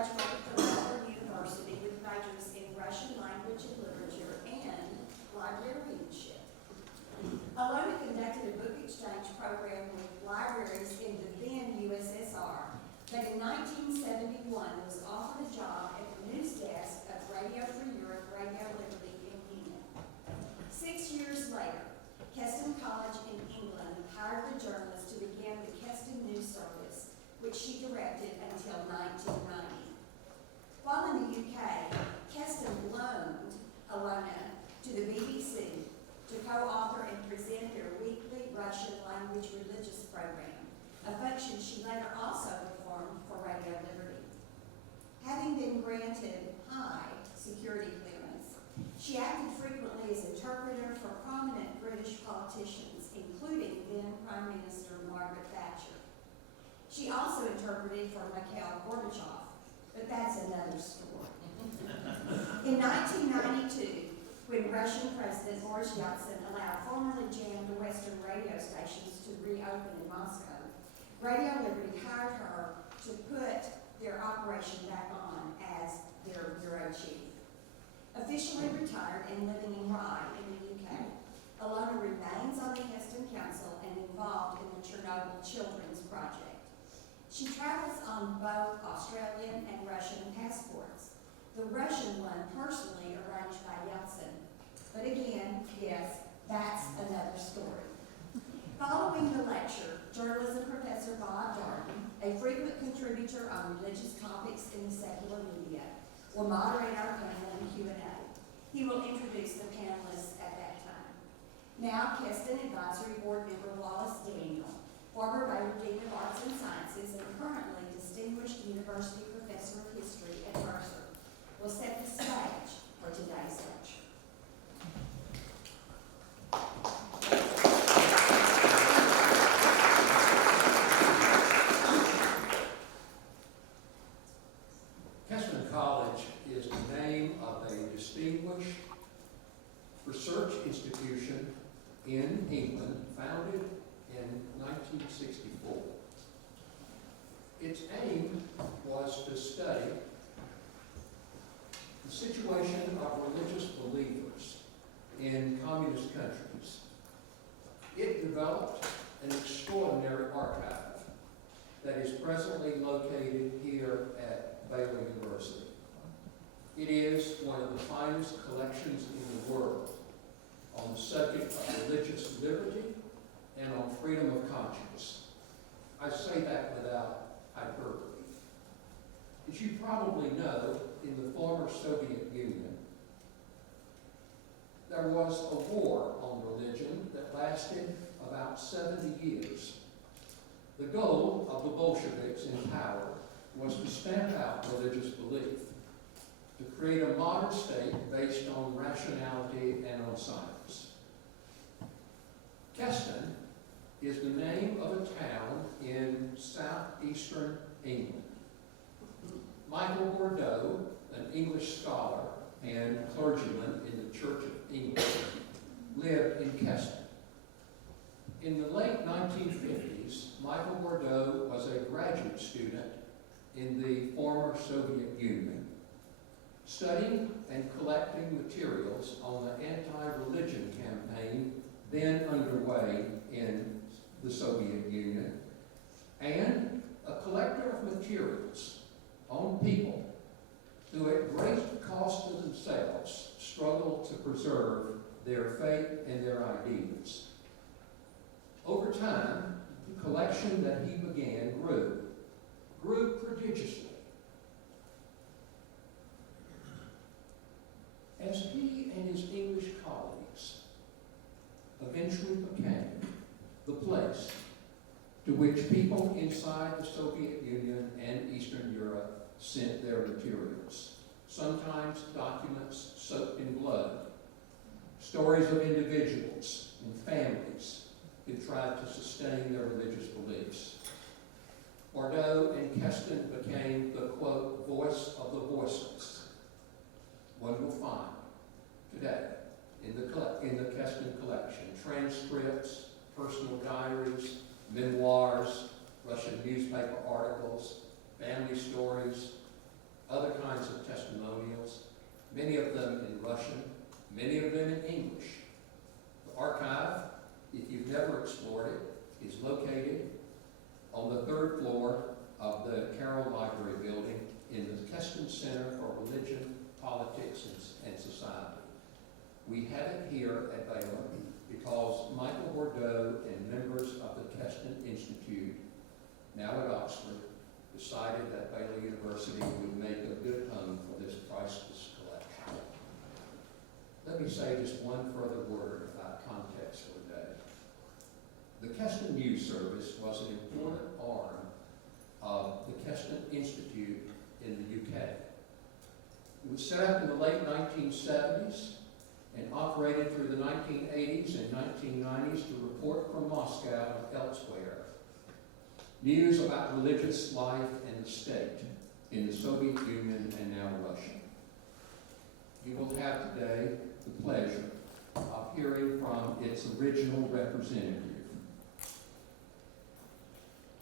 graduated from Baylor University with majors in Russian language and literature and librarianship. Alyona conducted a book exchange program with libraries in the then USSR, but in 1971 was offered a job at the news desk of Radio Free Europe, Radio Liberty in England. 6 years later, Keston College in England hired the journalist to begin the Keston News Service, which she directed until 1990. While in the UK, Keston loaned Alyona to the BBC to co-author and present their weekly Russian language religious program, a function she later also performed for Radio Liberty. Having been granted high security clearance, she acted frequently as interpreter for prominent British politicians, including then Prime Minister Margaret Thatcher. She also interpreted for Mikhail Gorbachev, but that's another story. In 1992, when Russian President Boris Yeltsin allowed formerly jammed Western radio stations to reopen in Moscow, Radio Liberty hired her to put their operation back on as their bureau chief. Officially retired and living in Rye in the UK, Alyona remains on the Keston Council and involved in the Chernobyl Children's Project. She travels on both Australian and Russian passports. The Russian one personally arranged by Yeltsin. But again, yes, that's another story. Following the lecture, journalism professor Robert Darden, a frequent contributor on religious topics in the secular media, will moderate our panel and Q&A. He will introduce the panelists at that time. Now, Keston Advisory Board member Wallace Daniel, former Baylor Dean of Arts and Sciences and currently Distinguished University Professor of History at Mercer, will set the stage for today's lecture. Keston College is the name of a distinguished research institution in England, founded in 1964. Its aim was to study the situation of religious believers in communist countries. It developed an extraordinary archive that is presently located here at Baylor University. It is one of the finest collections in the world on the subject of religious liberty and on freedom of conscience. I say that without hyperbole. As you probably know, in the former Soviet Union, there was a war on religion that lasted about 70 years. The goal of the Bolsheviks in power was to stamp out religious belief, to create a modern state based on rationality and on science. Keston is the name of a town in southeastern England. Michael Bordeaux, an English scholar and clergyman in the Church of England, lived in Keston. In the late 1950s, Michael Bordeaux was a graduate student in the former Soviet Union, studying and collecting materials on the anti-religion campaign then underway in the Soviet Union, and a collector of materials on people who at great cost to themselves struggled to preserve their faith and their ideas. Over time, the collection that he began grew prodigiously. As he and his English colleagues eventually became the place to which people inside the Soviet Union and Eastern Europe sent their materials, sometimes documents soaked in blood, stories of individuals and families who tried to sustain their religious beliefs. Bordeaux and Keston became the, quote, voice of the voiceless. One will find today in the Keston collection transcripts, personal diaries, memoirs, Russian newspaper articles, family stories, many of them in Russian, many of them in English. The archive, if you've never explored it, is located on the 3rd floor of the Carroll Library Building in the Keston Center for Religion, Politics, and Society. We have it here at Baylor because Michael Bordeaux and members of the Keston Institute, now at Oxford, decided that Baylor University would make a good home for this priceless collection. Let me say just one further word about context for the day. The Keston News Service was an important arm of the Keston Institute in the UK. It was set up in the late 1970s and operated through the 1980s and 1990s to report from Moscow and elsewhere news about religious life and the state in the Soviet Union and now Russia. You will have today the pleasure of hearing from its original representative,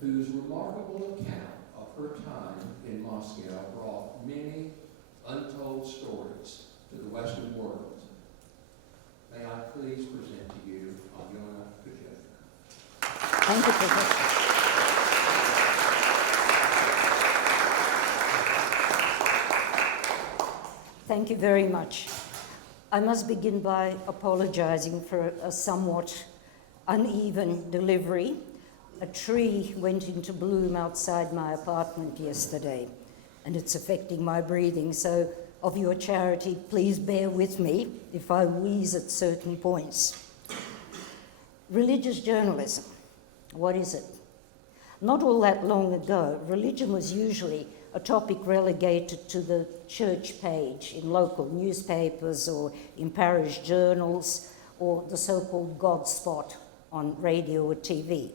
whose remarkable account of her time in Moscow brought many untold stories to the Western world. May I please present to you Alyona Kojevnikov. Thank you, Professor. Thank you very much. I must begin by apologizing for a somewhat uneven delivery. A tree went into bloom outside my apartment yesterday, and it's affecting my breathing, so of your charity, please bear with me if I wheeze at certain points. Religious journalism, what is it? Not all that long ago, religion was usually a topic relegated to the church page in local newspapers or in parish journals or the so-called God spot on radio or TV.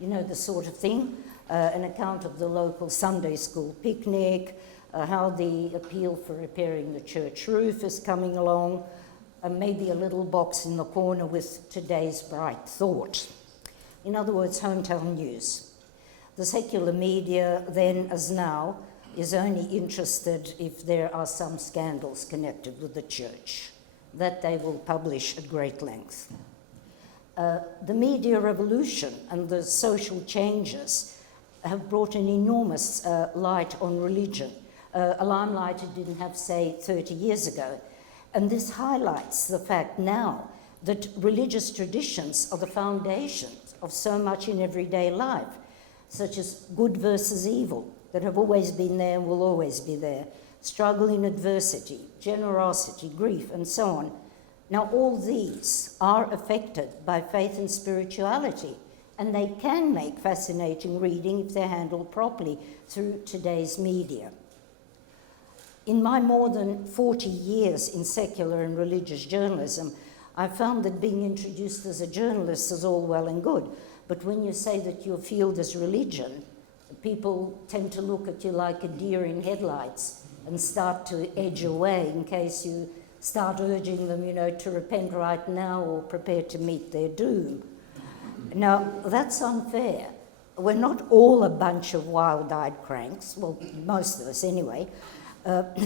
You know, the sort of thing, an account of the local Sunday school picnic, how the appeal for repairing the church roof is coming along, maybe a little box in the corner with today's bright thought. In other words, hometown news. The secular media, then as now, is only interested if there are some scandals connected with the church. That they will publish at great length. The media revolution and the social changes have brought an enormous light on religion, a limelight it didn't have, say, 30 years ago. And this highlights the fact now that religious traditions are the foundations of so much in everyday life, such as good versus evil, that have always been there and will always be there, struggle in adversity, generosity, grief, and so on. Now, all these are affected by faith and spirituality, and they can make fascinating reading if they're handled properly through today's media. In my more than 40 years in secular and religious journalism, I found that being introduced as a journalist is all well and good, but when you say that your field is religion, people tend to look at you like a deer in headlights and start to edge away in case you start urging them, to repent right now or prepare to meet their doom. Now, that's unfair. We're not all a bunch of wild-eyed cranks, well, most of us anyway,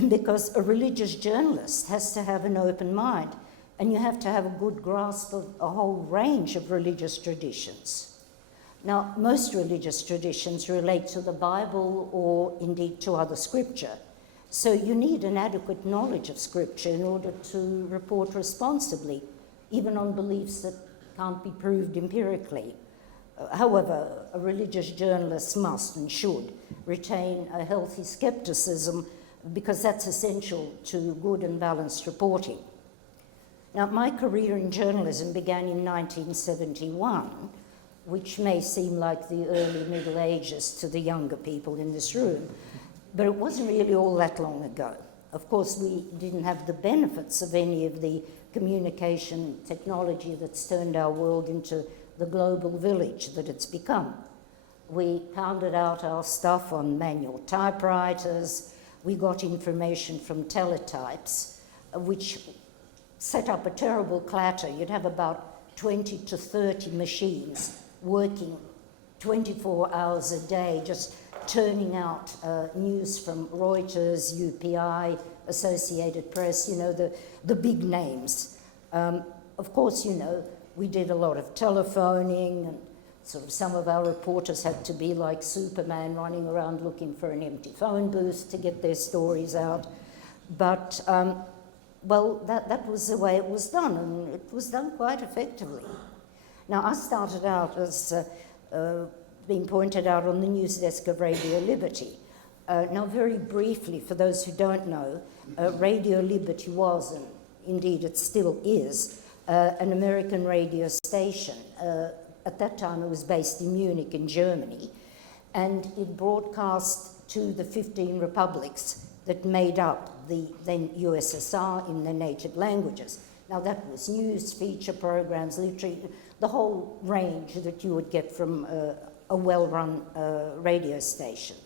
because a religious journalist has to have an open mind, and you have to have a good grasp of a whole range of religious traditions. Now, most religious traditions relate to the Bible or indeed to other scripture. So you need an adequate knowledge of scripture in order to report responsibly, even on beliefs that can't be proved empirically. However, a religious journalist must and should retain a healthy skepticism because that's essential to good and balanced reporting. Now, my career in journalism began in 1971, which may seem like the early Middle Ages to the younger people in this room, but it wasn't really all that long ago. Of course, we didn't have the benefits of any of the communication technology that's turned our world into the global village that it's become. We pounded out our stuff on manual typewriters. We got information from teletypes, which set up a terrible clatter. You'd have about 20 to 30 machines working 24 hours a day, just turning out news from Reuters, UPI, Associated Press, you know, the big names. Of course, you know, we did a lot of telephoning, and sort of some of our reporters had to be like Superman, running around looking for an empty phone booth to get their stories out. But, well, that was the way it was done, and it was done quite effectively. Now, I started out as being pointed out on the news desk of Radio Liberty. Now, very briefly, for those who don't know, Radio Liberty was, and indeed it still is, an American radio station. At that time, it was based in Munich in Germany, and it broadcast to the 15 republics that made up the then USSR in their native languages. Now, that was news, feature programs, literally the whole range that you would get from a well-run radio station.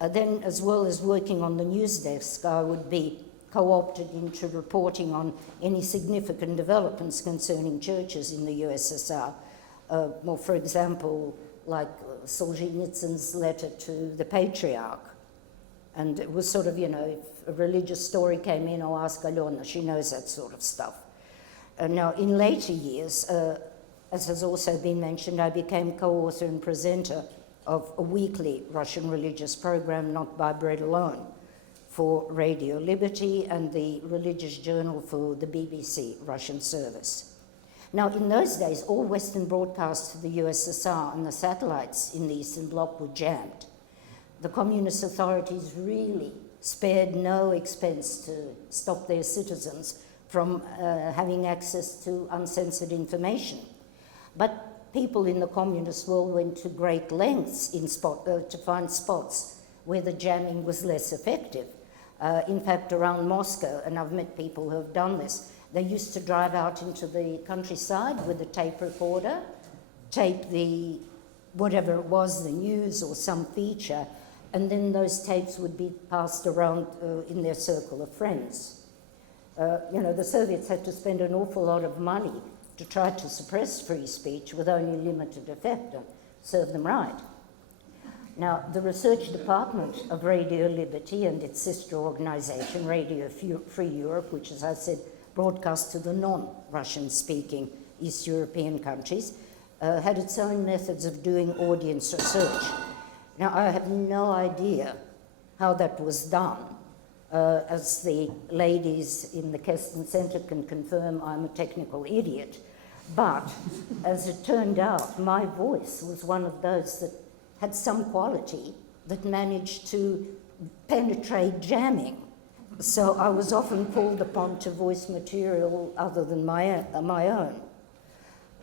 Then, as well as working on the news desk, I would be co-opted into reporting on any significant developments concerning churches in the USSR. Well, for example, like Solzhenitsyn's letter to the Patriarch. And it was sort of, you know, if a religious story came in, I'll ask Alyona, she knows that sort of stuff. Now, in later years, as has also been mentioned, I became co-author and presenter of a weekly Russian religious program, Not by Bread Alone, for Radio Liberty and the religious journal for the BBC Russian service. Now, in those days, all Western broadcasts to the USSR and the satellites in the Eastern Bloc were jammed. The communist authorities really spared no expense to stop their citizens from having access to uncensored information. But people in the communist world went to great lengths to find spots where the jamming was less effective. In fact, around Moscow, and I've met people who have done this, they used to drive out into the countryside with a tape recorder, tape the, whatever it was, the news or some feature, and then those tapes would be passed around in their circle of friends. You know, the Soviets had to spend an awful lot of money to try to suppress free speech with only limited effect and serve them right. Now, the research department of Radio Liberty and its sister organization, Radio Free Europe, which, as I said, broadcast to the non-Russian speaking East European countries, had its own methods of doing audience research. Now, I have no idea how that was done. As the ladies in the Keston Center can confirm, I'm a technical idiot. But as it turned out, my voice was one of those that had some quality that managed to penetrate jamming. So I was often called upon to voice material other than my own.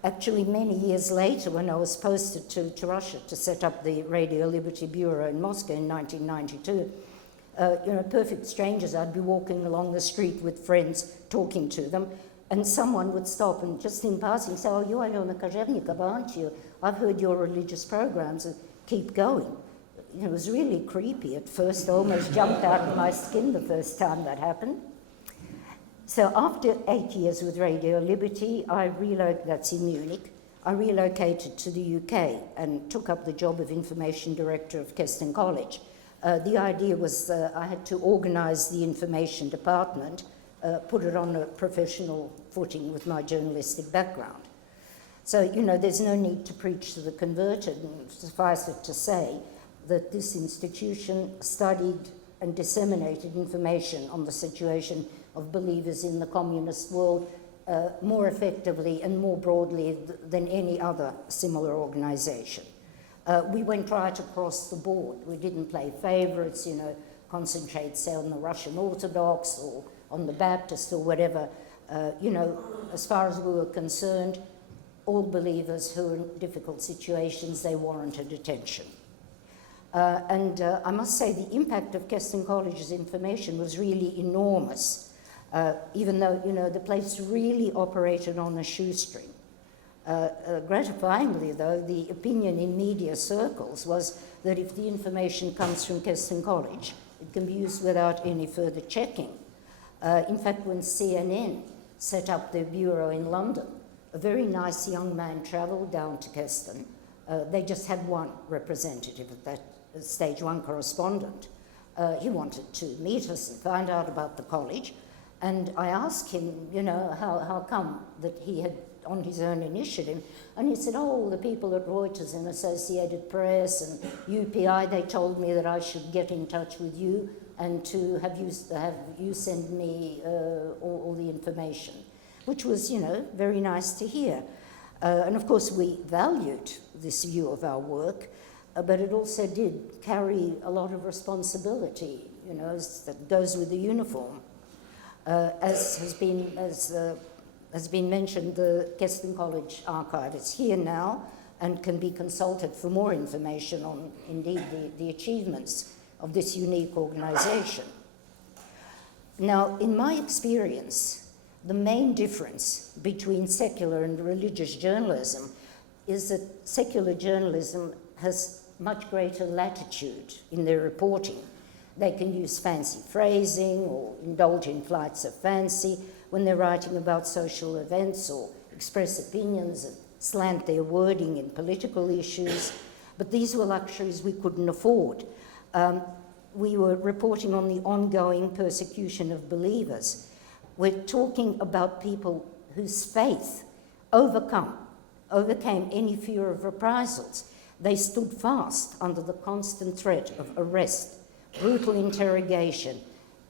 Actually, many years later, when I was posted to Russia to set up the Radio Liberty Bureau in Moscow in 1992, you know, perfect strangers, I'd be walking along the street with friends, talking to them, and someone would stop and just in passing say, "Oh, you're Alyona Kojevnikov, aren't you? I've heard your religious programs, and keep going." You know, it was really creepy at first. I almost jumped out of my skin the first time that happened. So after 8 years with Radio Liberty, that's in Munich, I relocated to the UK and took up the job of information director of Keston College. The idea was I had to organize the information department, put it on a professional footing with my journalistic background. So, you know, there's no need to preach to the converted, and suffice it to say that this institution studied and disseminated information on the situation of believers in the communist world more effectively and more broadly than any other similar organization. We went right across the board. We didn't play favorites, you know, concentrate, say, on the Russian Orthodox or on the Baptist or whatever. You know, as far as we were concerned, all believers who were in difficult situations, they warranted attention. And I must say the impact of Keston College's information was really enormous, even though, you know, the place really operated on a shoestring. Gratifyingly, though, the opinion in media circles was that if the information comes from Keston College, it can be used without any further checking. In fact, when CNN set up their bureau in London, a very nice young man travelled down to Keston. They just had one representative at that Stage 1 correspondent. He wanted to meet us and find out about the college. And I asked him, you know, how come that he had, on his own initiative, and he said, oh, the people at Reuters and Associated Press and UPI, they told me that I should get in touch with you and to have you send me all the information, which was, you know, very nice to hear. And of course, we valued this view of our work, but it also did carry a lot of responsibility, you know, that goes with the uniform. As has been mentioned, the Keston College archive is here now and can be consulted for more information on, indeed, the achievements of this unique organization. Now, in my experience, the main difference between secular and religious journalism is that secular journalism has much greater latitude in their reporting. They can use fancy phrasing or indulge in flights of fancy when they're writing about social events or express opinions and slant their wording in political issues. But these were luxuries we couldn't afford. We were reporting on the ongoing persecution of believers. We're talking about people whose faith overcame any fear of reprisals. They stood fast under the constant threat of arrest, brutal interrogation,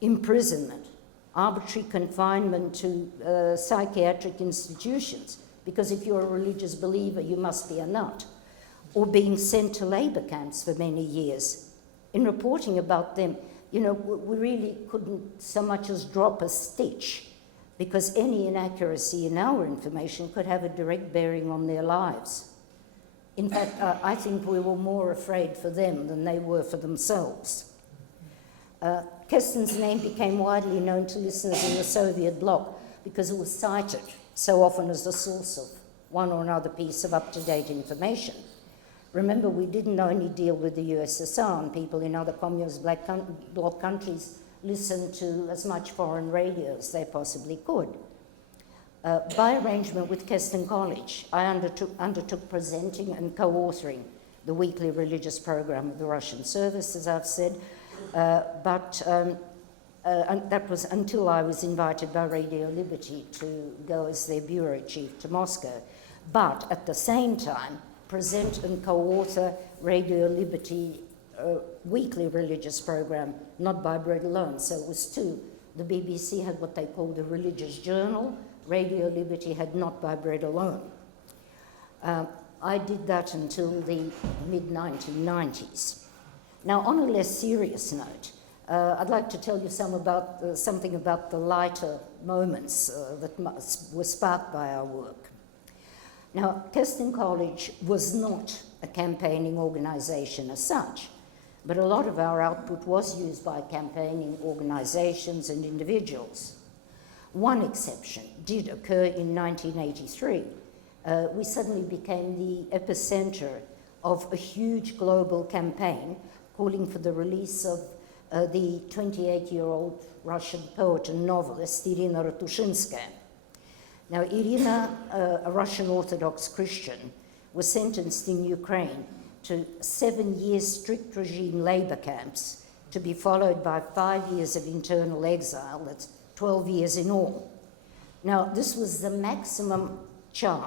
imprisonment, arbitrary confinement to psychiatric institutions, because if you're a religious believer, you must be a nut, or being sent to labor camps for many years. In reporting about them, you know, we really couldn't so much as drop a stitch, because any inaccuracy in our information could have a direct bearing on their lives. In fact, I think we were more afraid for them than they were for themselves. Keston's name became widely known to listeners in the Soviet bloc because it was cited so often as the source of one or another piece of up-to-date information. Remember, we didn't only deal with the USSR, and people in other communist bloc countries listened to as much foreign radio as they possibly could. By arrangement with Keston College, I undertook presenting and co-authoring the weekly religious program of the Russian service, as I've said, and that was until I was invited by Radio Liberty to go as their bureau chief to Moscow. But at the same time, present and co-author Radio Liberty weekly religious program, Not by Bread Alone. So it was two. The BBC had what they called a religious journal. Radio Liberty had Not by Bread Alone. I did that until the mid-1990s. Now, on a less serious note, I'd like to tell you something about the lighter moments that were sparked by our work. Now, Keston College was not a campaigning organization as such, but a lot of our output was used by campaigning organizations and individuals. One exception did occur in 1983. We suddenly became the epicenter of a huge global campaign calling for the release of the 28-year-old Russian poet and novelist Irina Ratushinskaya. Now, Irina, a Russian Orthodox Christian, was sentenced in Ukraine to 7 years strict regime labor camps to be followed by 5 years of internal exile. That's 12 years in all. Now, this was the maximum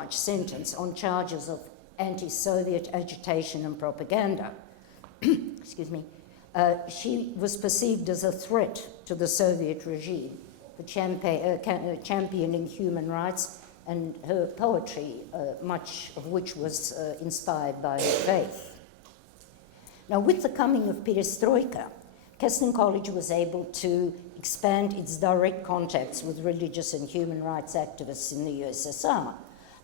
sentence on charges of anti-Soviet agitation and propaganda. Excuse me. She was perceived as a threat to the Soviet regime for championing human rights, and her poetry, much of which was inspired by her faith. Now, with the coming of perestroika, Keston College was able to expand its direct contacts with religious and human rights activists in the USSR,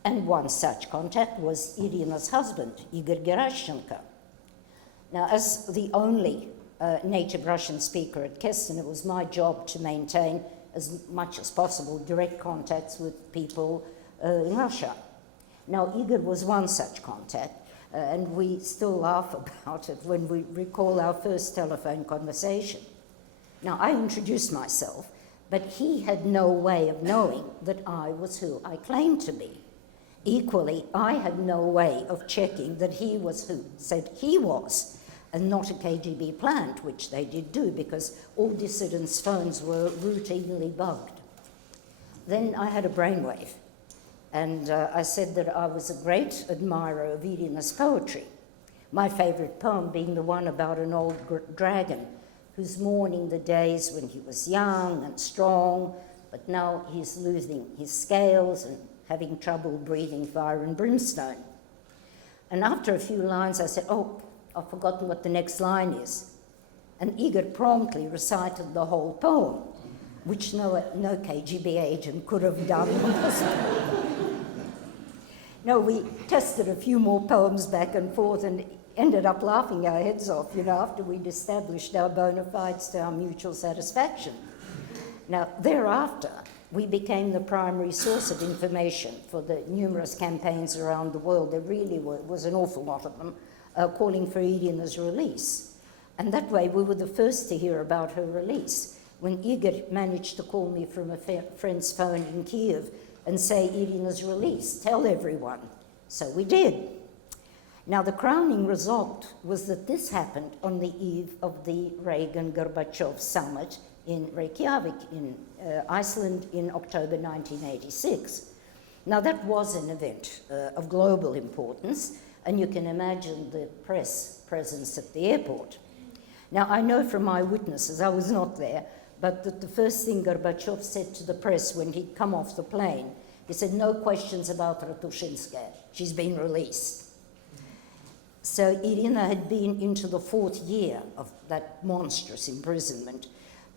and one such contact was Irina's husband, Igor Gerashchenko. Now, as the only native Russian speaker at Keston, it was my job to maintain as much as possible direct contacts with people in Russia. Now, Igor was one such contact, and we still laugh about it when we recall our first telephone conversation. Now, I introduced myself, but he had no way of knowing that I was who I claimed to be. Equally, I had no way of checking that he was who said he was. and not a KGB plant, which they did do because all dissidents' phones were routinely bugged. Then I had a brainwave, and I said that I was a great admirer of Irina's poetry, my favourite poem being the one about an old dragon who's mourning the days when he was young and strong, but now he's losing his scales and having trouble breathing fire and brimstone. And after a few lines, I said, oh, I've forgotten what the next line is. And Igor promptly recited the whole poem, which no KGB agent could have done. No, we tested a few more poems back and forth and ended up laughing our heads off, after we'd established our bona fides to our mutual satisfaction. Now, thereafter, we became the primary source of information for the numerous campaigns around the world. There really was an awful lot of them calling for Irina's release. And that way, we were the first to hear about her release. When Igor managed to call me from a friend's phone in Kiev and say, Irina's release, tell everyone. So we did. Now, the crowning result was that this happened on the eve of the Reagan-Gorbachev summit in Reykjavik, in Iceland, in October 1986. Now, that was an event of global importance, and you can imagine the press presence at the airport. Now, I know from eyewitnesses, I was not there, but that the first thing Gorbachev said to the press when he'd come off the plane, he said, no questions about Ratushinskaya, she's been released. So Irina had been into the 4th year of that monstrous imprisonment,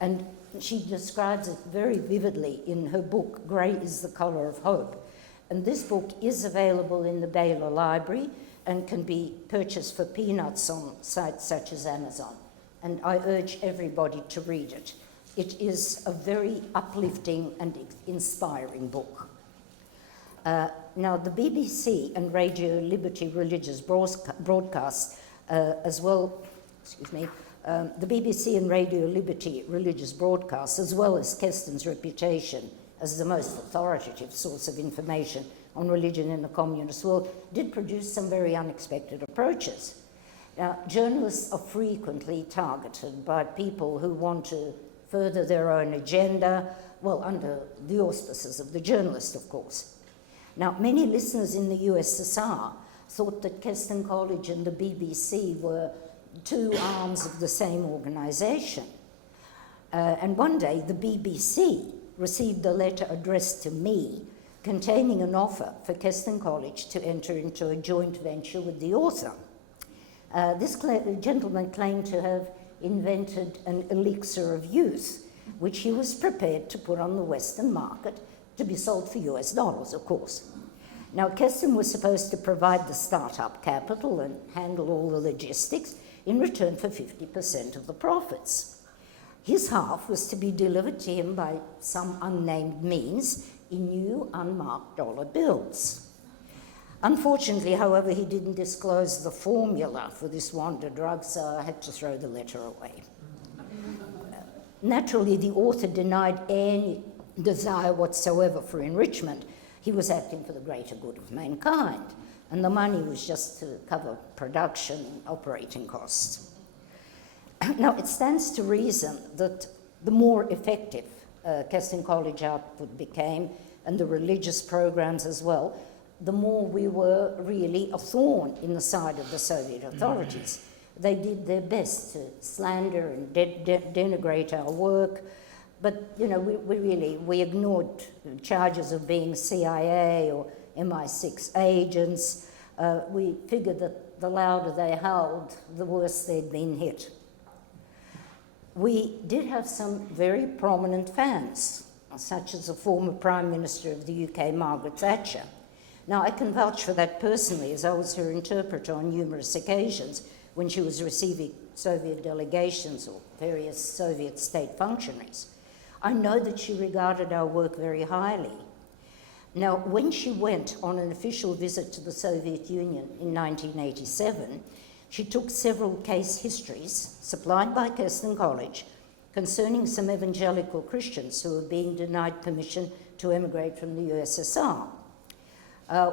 and she describes it very vividly in her book, Grey is the Colour of Hope. And this book is available in the Baylor Library and can be purchased for peanuts on sites such as Amazon. And I urge everybody to read it. It is a very uplifting and inspiring book. Now, the BBC and Radio Liberty religious broadcasts, as well, the BBC and Radio Liberty religious broadcasts, as well as Keston's reputation as the most authoritative source of information on religion in the communist world, did produce some very unexpected approaches. Now, journalists are frequently targeted by people who want to further their own agenda, well, under the auspices of the journalist, of course. Now, many listeners in the USSR thought that Keston College and the BBC were two arms of the same organization. And one day, the BBC received a letter addressed to me containing an offer for Keston College to enter into a joint venture with the author. This gentleman claimed to have invented an elixir of youth, which he was prepared to put on the Western market to be sold for US dollars, of course. Now, Keston was supposed to provide the startup capital and handle all the logistics in return for 50% of the profits. His half was to be delivered to him by some unnamed means in new unmarked dollar bills. Unfortunately, however, he didn't disclose the formula for this wonder drug, so I had to throw the letter away. Naturally, the author denied any desire whatsoever for enrichment. He was acting for the greater good of mankind, and the money was just to cover production and operating costs. Now, it stands to reason that the more effective Keston College output became, and the religious programs as well, the more we were really a thorn in the side of the Soviet authorities. They did their best to slander and denigrate our work, but we ignored charges of being CIA or MI6 agents. We figured that the louder they howled, the worse they'd been hit. We did have some very prominent fans, such as the former Prime Minister of the UK, Margaret Thatcher. Now, I can vouch for that personally, as I was her interpreter on numerous occasions when she was receiving Soviet delegations or various Soviet state functionaries. I know that she regarded our work very highly. Now, when she went on an official visit to the Soviet Union in 1987, she took several case histories supplied by Keston College concerning some evangelical Christians who were being denied permission to emigrate from the USSR.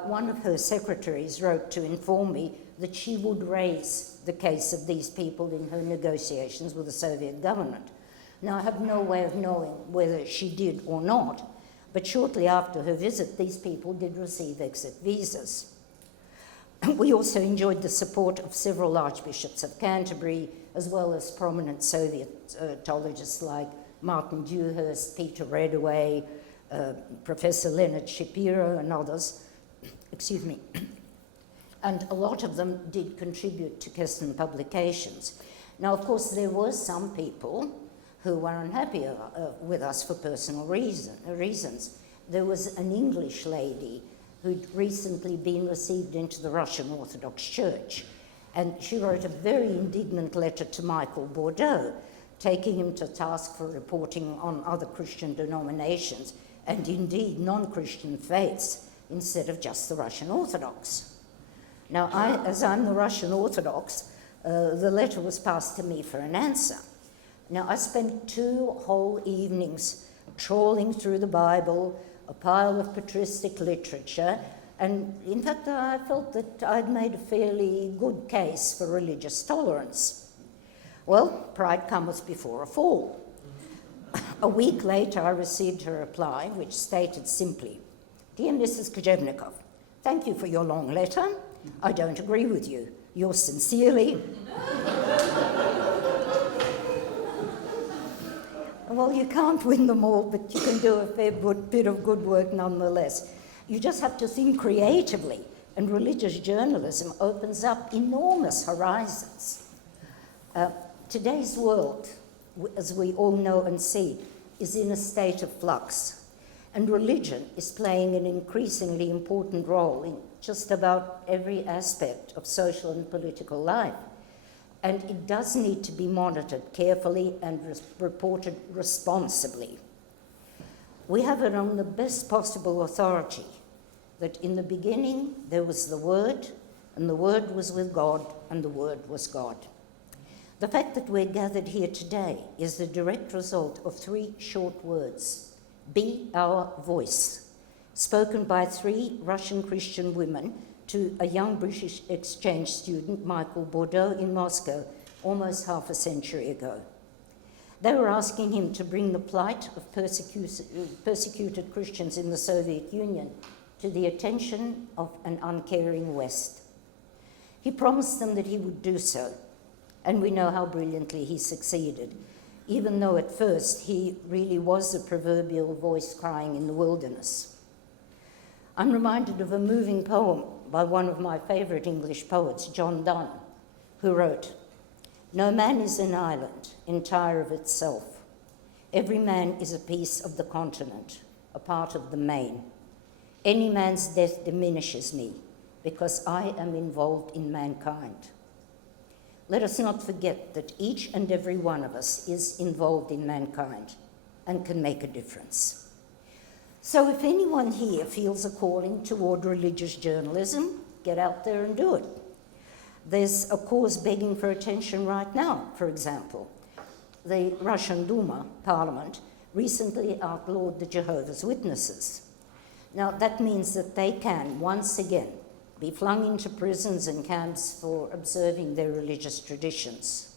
One of her secretaries wrote to inform me that she would raise the case of these people in her negotiations with the Soviet government. Now, I have no way of knowing whether she did or not, but shortly after her visit, these people did receive exit visas. We also enjoyed the support of several archbishops of Canterbury, as well as prominent Sovietologists like Martin Dewhurst, Peter Redaway, Professor Leonard Shapiro, and others. Excuse me. And a lot of them did contribute to Keston publications. Now, of course, there were some people who were unhappy with us for personal reasons. There was an English lady who'd recently been received into the Russian Orthodox Church, and she wrote a very indignant letter to Michael Bordeaux, taking him to task for reporting on other Christian denominations, and indeed non-Christian faiths, instead of just the Russian Orthodox. Now, as I'm the Russian Orthodox, the letter was passed to me for an answer. Now, I spent 2 whole evenings trawling through the Bible, a pile of patristic literature, and in fact, I felt that I'd made a fairly good case for religious tolerance. Well, pride comes before a fall. A week later, I received a reply which stated simply, "Dear Mrs. Kojevnikov, thank you for your long letter. I don't agree with you. Yours sincerely." Well, you can't win them all, but you can do a fair bit of good work nonetheless. You just have to think creatively, and religious journalism opens up enormous horizons. Today's world, as we all know and see, is in a state of flux, and religion is playing an increasingly important role in just about every aspect of social and political life. And it does need to be monitored carefully and reported responsibly. We have it on the best possible authority that in the beginning there was the Word, and the Word was with God, and the Word was God. The fact that we're gathered here today is the direct result of 3 short words: "Be our voice," spoken by 3 Russian Christian women to a young British exchange student, Michael Bordeaux, in Moscow, almost half a century ago. They were asking him to bring the plight of persecuted Christians in the Soviet Union to the attention of an uncaring West. He promised them that he would do so, and we know how brilliantly he succeeded, even though at first he really was the proverbial voice crying in the wilderness. I'm reminded of a moving poem by one of my favourite English poets, John Donne, who wrote, "No man is an island, entire of itself. Every man is a piece of the continent, a part of the main. Any man's death diminishes me, because I am involved in mankind." Let us not forget that each and every one of us is involved in mankind and can make a difference. So if anyone here feels a calling toward religious journalism, get out there and do it. There's a cause begging for attention right now, for example. The Russian Duma, Parliament, recently outlawed the Jehovah's Witnesses. Now, that means that they can, once again, be flung into prisons and camps for observing their religious traditions.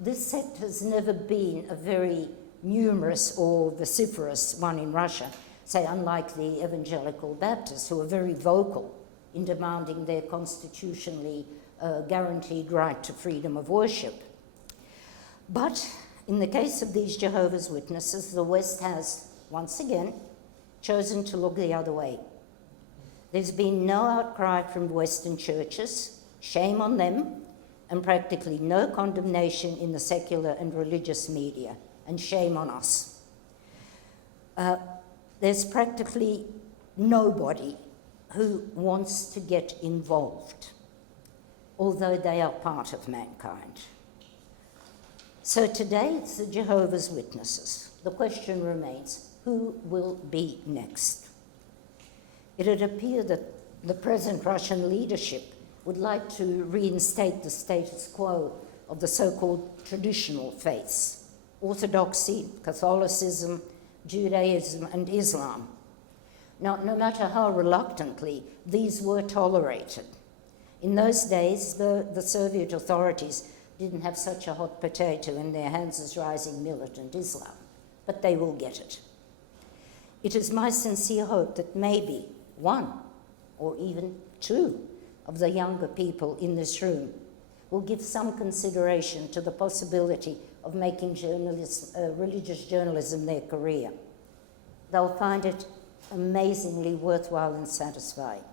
This sect has never been a very numerous or vociferous one in Russia, say unlike the evangelical Baptists, who are very vocal in demanding their constitutionally guaranteed right to freedom of worship. But in the case of these Jehovah's Witnesses, the West has, once again, chosen to look the other way. There's been no outcry from Western churches, shame on them, and practically no condemnation in the secular and religious media, and shame on us. There's practically nobody who wants to get involved, although they are part of mankind. So today it's the Jehovah's Witnesses. The question remains, who will be next? It would appear that the present Russian leadership would like to reinstate the status quo of the so-called traditional faiths: Orthodoxy, Catholicism, Judaism, and Islam. Now, no matter how reluctantly these were tolerated, In those days, the Soviet authorities didn't have such a hot potato in their hands as rising militant Islam, but they will get it. It is my sincere hope that maybe one or even two of the younger people in this room will give some consideration to the possibility of making religious journalism their career. They'll find it amazingly worthwhile and satisfying.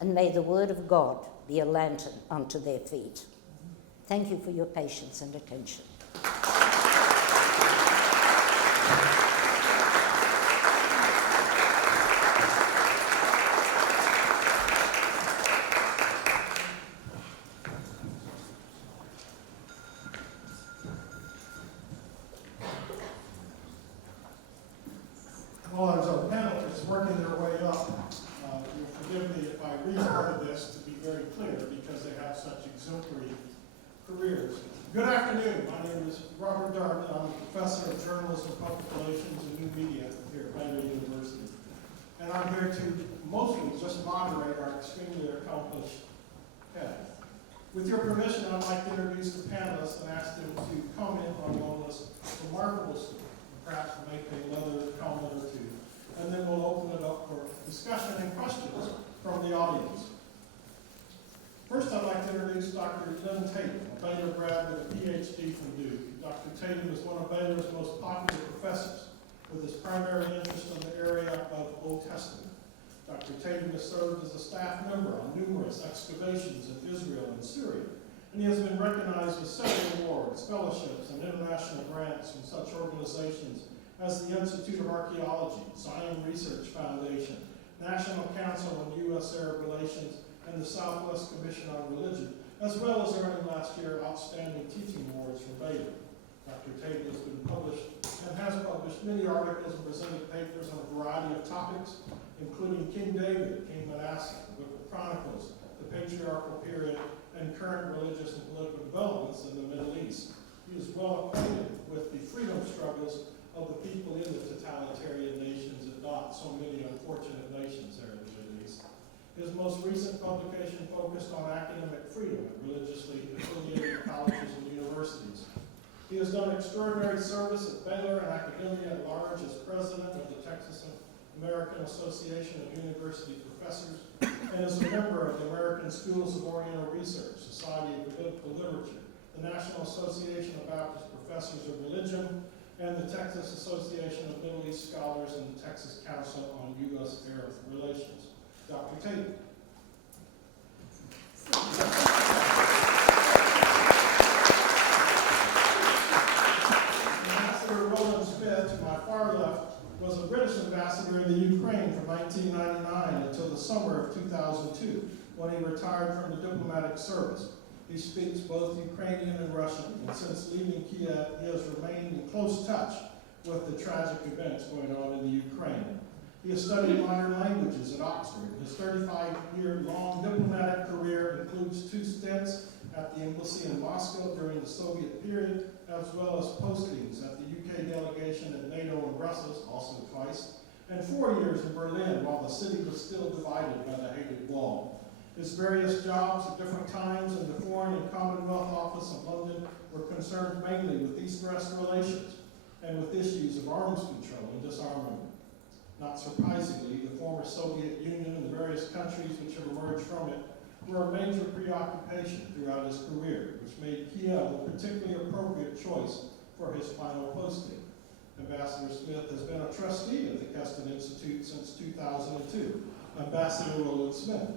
And may the word of God be a lantern unto their feet. Thank you for your patience and attention. Well, as our panelists working their way up, you'll forgive me if I read part of this to be very clear because they have such exemplary careers. Good afternoon. My name is Robert Darden. I'm a professor of journalism, public relations, and new media here at Baylor University. And I'm here to mostly just moderate our extremely accomplished head. With your permission, I'd like to introduce the panelists and ask them to comment on Lola's remarkable story. Perhaps make another comment or two, and then we'll open it up for discussion and questions from the audience. First, I'd like to introduce Dr. Lynn Tatum, a Baylor grad with a PhD from Duke. Dr. Tatum is one of Baylor's most popular professors, with his primary interest in the area of Old Testament. Dr. Tatum has served as a staff member on numerous excavations in Israel and Syria, and he has been recognized with several awards, fellowships, and international grants from such organizations as the Institute of Archaeology, Zion Research Foundation, National Council on U.S.-Arab Relations, and the Southwest Commission on Religion, as well as earning last year Outstanding Teaching Awards from Baylor. Dr. Tatum has been published and has published many articles and presented papers on a variety of topics, including King David, King Manasseh, the Book of Chronicles, the Patriarchal Period, and current religious and political developments in the Middle East. He is well acquainted with the freedom struggles of the people in the totalitarian nations that dot so many unfortunate nations there in the Middle East. His most recent publication focused on academic freedom at religiously affiliated colleges and universities. He has done extraordinary service at Baylor and academia at large as president of the Texas American Association of University Professors, and is a member of the American Schools of Oriental Research, Society of Biblical Literature, the National Association of Baptist Professors of Religion, and the Texas Association of Middle East Scholars and the Texas Council on U.S.-Arab Relations. Dr. Tatum. Ambassador Roland Smith, to my far left, was a British ambassador in the Ukraine from 1999 until the summer of 2002, when he retired from the diplomatic service. He speaks both Ukrainian and Russian, and since leaving Kiev, he has remained in close touch with the tragic events going on in the Ukraine. He has studied modern languages at Oxford. His 35-year-long diplomatic career includes 2 stints at the embassy in Moscow during the Soviet period, as well as postings at the UK delegation at NATO in Brussels, also twice, and 4 years in Berlin while the city was still divided by the hated wall. His various jobs at different times in the Foreign and Commonwealth Office of London were concerned mainly with East-West relations and with issues of arms control and disarmament. Not surprisingly, the former Soviet Union and the various countries which have emerged from it were a major preoccupation throughout his career, which made Kiev a particularly appropriate choice for his final posting. Ambassador Smith has been a trustee of the Keston Institute since 2002. Ambassador Roland Smith.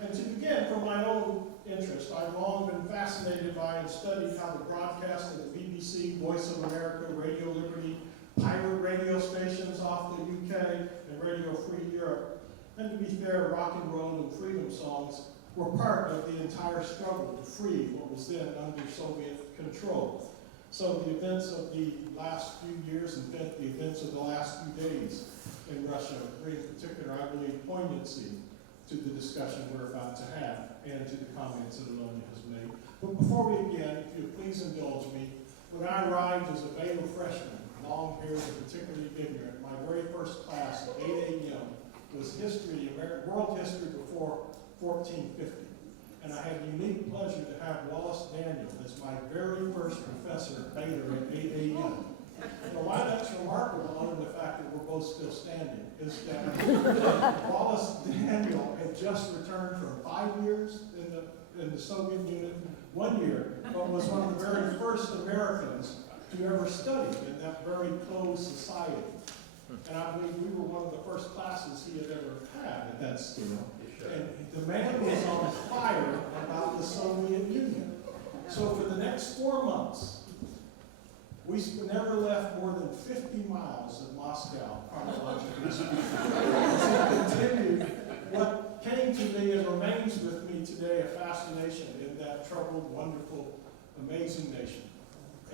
And to begin, for my own interest, I've long been fascinated by and studied how the broadcast of the BBC, Voice of America, Radio Liberty, pirate radio stations off the UK, and Radio Free Europe, and to be fair, rock and roll and freedom songs were part of the entire struggle to free what was then under Soviet control. So the events of the last few years and the events of the last few days in Russia bring particular, I believe, poignancy to the discussion we're about to have and to the comments that Alyona has made. But before we begin, if you'll please indulge me, when I arrived as a Baylor freshman long haired and particularly ignorant, my very first class at 8 a.m. was history, world history before 1450. And I had the unique pleasure to have Wallace Daniel as my very first professor at Baylor at 8 a.m. And why that's remarkable, other than the fact that we're both still standing, is that Wallace Daniel had just returned from 5 years in the Soviet Union, 1 year, but was one of the very first Americans to ever study in that very closed society. And I believe we were one of the first classes he had ever had at that school. And the man was on fire about the Soviet Union. So for the next 4 months, we never left more than 50 miles of Moscow, chronologically speaking. So continued what came to me and remains with me today, a fascination in that troubled, wonderful, amazing nation.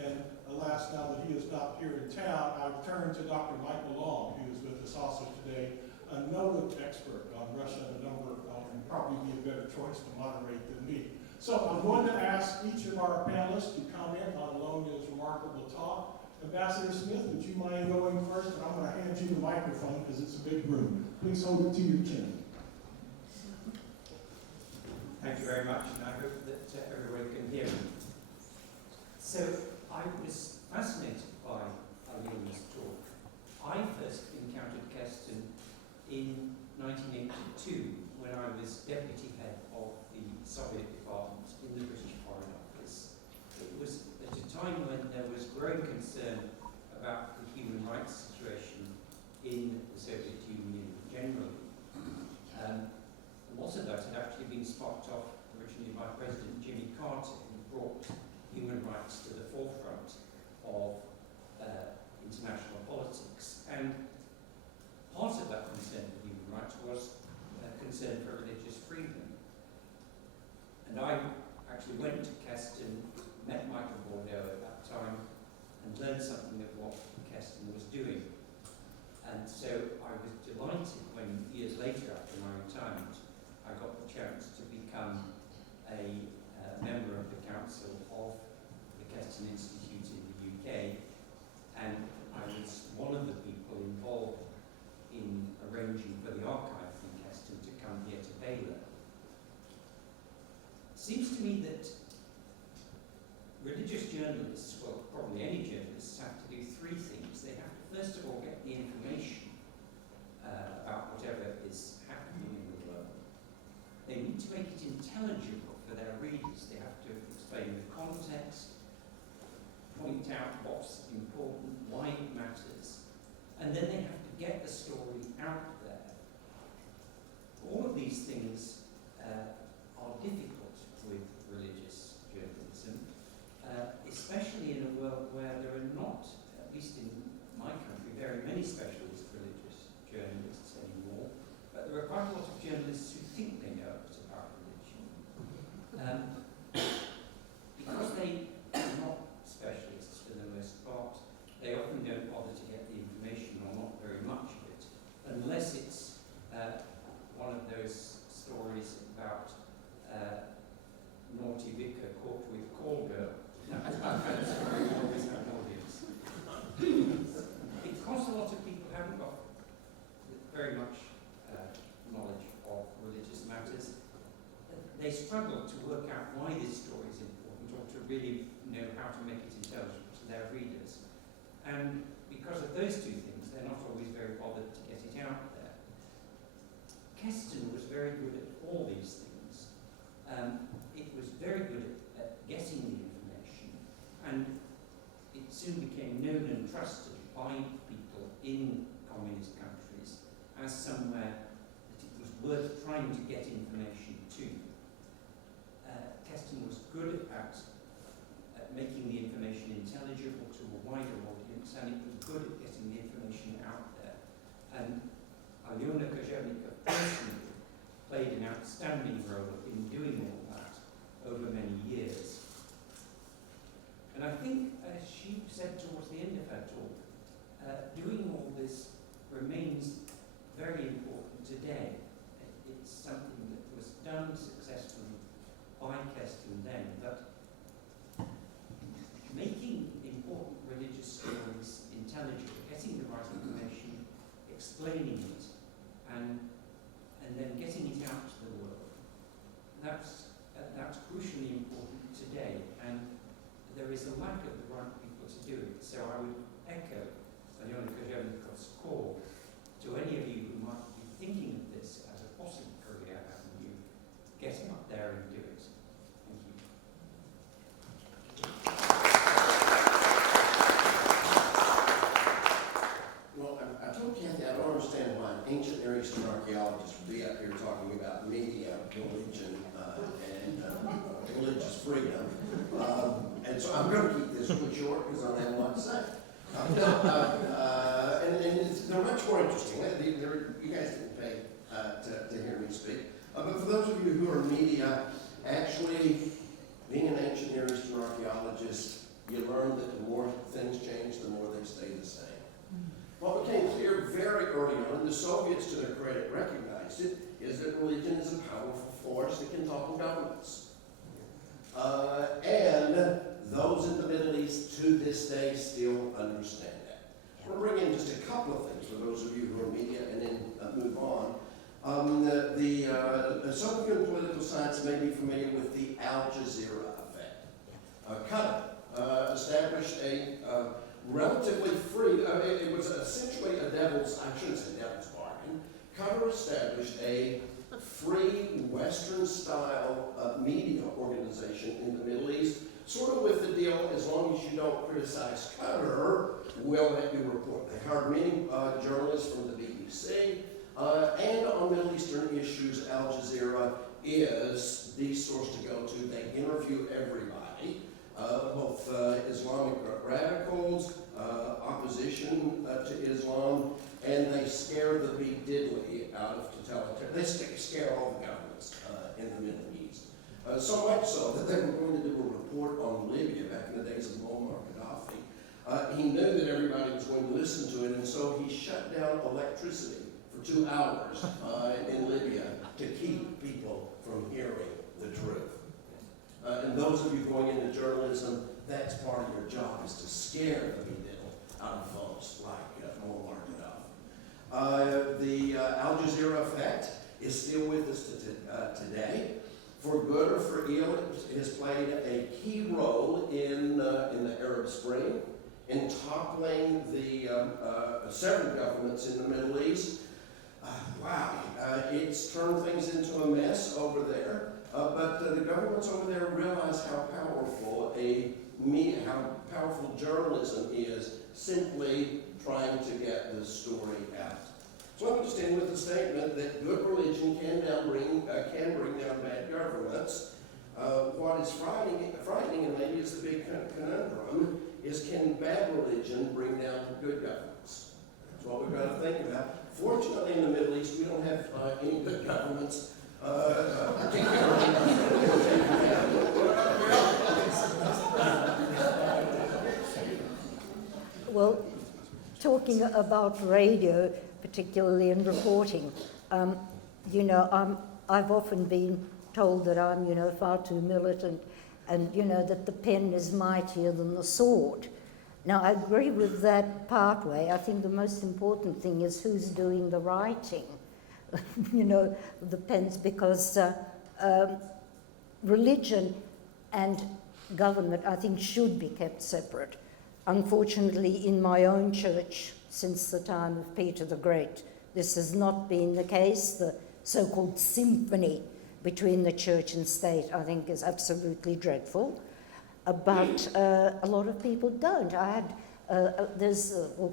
And alas, now that he is not here in town, I turn to Dr. Michael Long, who is with us also today, a noted expert on Russia and a number of, and probably be a better choice to moderate than me. So I'm going to ask each of our panelists to comment on Alonia's remarkable talk. Ambassador Smith, would you mind going first? And I'm going to hand you the microphone because it's a big room. Please hold it to your chin. Thank you very much, and I hope that everybody can hear me. So I was fascinated by Alyona's talk. I first encountered Keston in 1982 when I was deputy head of the Soviet department in the British Foreign Office. It was at a time when there was growing concern about the human rights situation in the Soviet Union generally. Most of that had actually been sparked off originally by President Jimmy Carter, who brought human rights to the forefront of international politics. And part of that concern for human rights was concern for religious freedom. And I actually went to Keston, met Michael Bordeaux at that time, and learned something of what Keston was doing. And so I was delighted when, years later after my retirement, I got the chance to become a member of the council of the Keston Institute in the UK, and I was one of the people involved in arranging for the archive from Keston to come here to Baylor. It seems to me that religious journalists, well, probably any journalists, have to do three things. They have to, first of all, get the information about whatever is happening in the world. They need to make it intelligible for their readers. They have to explain the context, point out what's important, why it matters, and then they have to get the story out there. All of these things are difficult with religious journalism, especially in a world where there are not, at least in my country, very many specialist religious journalists anymore, but there are quite a lot of journalists who think they know about religion. Because they are not specialists for the most part, they often don't bother to get the information, or not very much of it, unless it's one of those stories about naughty vicar caught with call girl. That's very always have an audience. Because a lot of people haven't got very much knowledge of religious matters, they struggle to work out why this story is important, or to really know how to make it intelligible to their readers. And because of those two things, they're not always very bothered to get it out there. Keston was very good at all these things. It was very good at getting the information, and it soon became known and trusted by people in communist countries as somewhere that it was worth trying to get information to. Keston was good at making the information intelligible to a wider audience, and it was good at getting the information out there. And Alyona Kojevnikov personally played an outstanding role in doing all that over many years. And I think, as she said towards the end of her talk, doing all this remains very important today. It's something that was done successfully by Keston then, but making important religious stories intelligible that's crucially important today, and there is a lack of the right people to do it. So I would echo Alyona Kojevnikov's call to any of you who might be thinking of this as a possible career avenue, getting up there and do it. Thank you. Well, I told Kathy I don't understand why an ancient Near Eastern archaeologist would be up here talking about media, religion, and religious freedom. And so I'm going to keep this really short because I don't have a lot to say. They're much more interesting. You guys didn't pay to hear me speak. But for those of you who are media, actually, being an ancient Near Eastern archaeologist, you learn that the more things change, the more they stay the same. What became clear very early on, and the Soviets, to their credit, recognized it, is that religion is a powerful force that can topple governments. And those in the Middle East to this day still understand that. We'll bring in just a couple of things for those of you who are media and then move on. Some of you in political science may be familiar with the Al Jazeera effect. Qatar established a relatively free, it was essentially a I shouldn't say devil's bargain. Qatar established a free Western-style media organization in the Middle East, sort of with the deal, as long as you don't criticize Qatar, we'll let you report. They hired many journalists from the BBC, and on Middle Eastern issues, Al Jazeera is the source to go to. They interview everybody, both Islamic radicals, opposition to Islam, and they scare the big diddly out of totalitarian. They scare all the governments in the Middle East. So much so that they were going to do a report on Libya back in the days of Muammar Gaddafi. He knew that everybody was going to listen to it, and so he shut down electricity for 2 hours in Libya to keep people from hearing the truth. And those of you going into journalism, that's part of your job, is to scare the big diddle out of folks like Muammar Gaddafi. The Al Jazeera effect is still with us today. For good or for ill, it has played a key role in the Arab Spring, in toppling the several governments in the Middle East. It's turned things into a mess over there, but the governments over there realize how powerful journalism is, simply trying to get the story out. So let me just end with a statement that good religion can bring down bad governments. What is frightening, and maybe it's the big conundrum, is can bad religion bring down good governments? That's what we've got to think about. Fortunately, in the Middle East, we don't have any good governments, Well, talking about radio, particularly in reporting, I've often been told that I'm, far too militant, and, that the pen is mightier than the sword. Now, I agree with that partway. I think the most important thing is who's doing the writing, the pens, because religion and government, I think, should be kept separate. Unfortunately, in my own church, since the time of Peter the Great, this has not been the case. The so-called symphony between the church and state, I think, is absolutely dreadful. But a lot of people don't.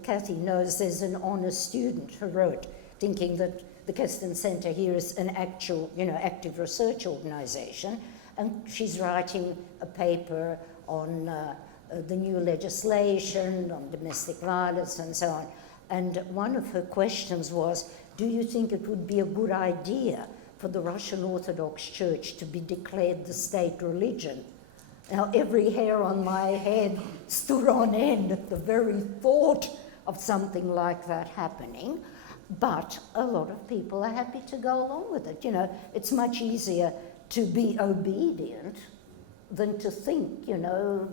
Kathy knows there's an honours student who wrote, thinking that the Keston Center here is an actual, active research organisation, and she's writing a paper on the new legislation on domestic violence and so on. And one of her questions was, do you think it would be a good idea for the Russian Orthodox Church to be declared the state religion? Now, every hair on my head stood on end at the very thought of something like that happening. But a lot of people are happy to go along with it. It's much easier to be obedient than to think,